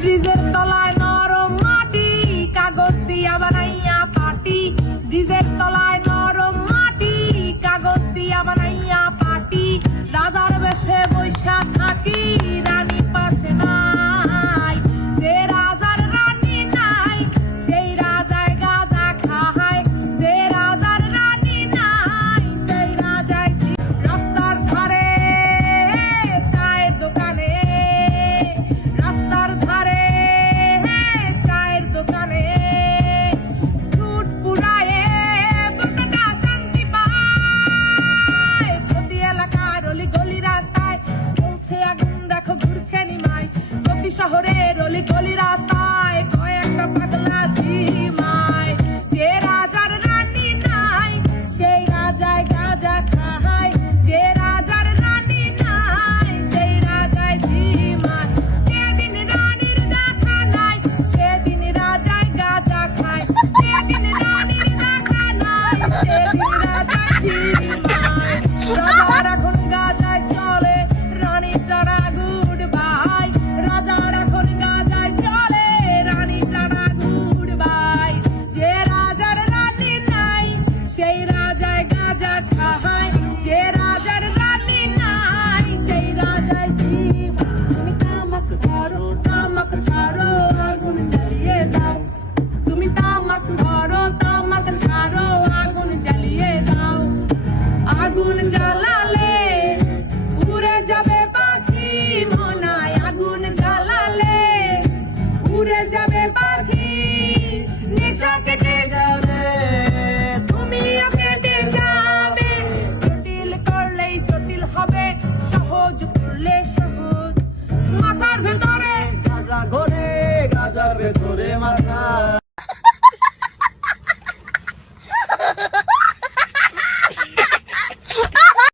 ব্রিজের তলায় নরম মাটি, কাগজ দিয়া বানাইয়া পাটি। ব্রিজের তলায় নরম মাটি, কাগজ দিয়া বানাইয়া পাটি। রাজার বেশে বৈশা থাকি, রানী পাশে নাই। যে রাজার রানী নাই, সেই রাজায় গাঁজা খায়। যে রাজার রানী নাই, সেই রাজায় রাস্তার ধারে চায়ের দোকানে, রাস্তার ধারে চায়ের দোকানে ঝুট পুরায়ে কতটা শান্তি পায়। প্রতি এলাকার অলি গলি রাস্তায় চলছে আগুন, দেখো ঘুরছে নিমাই। প্রতি শহরের অলি গলি রাস্তায়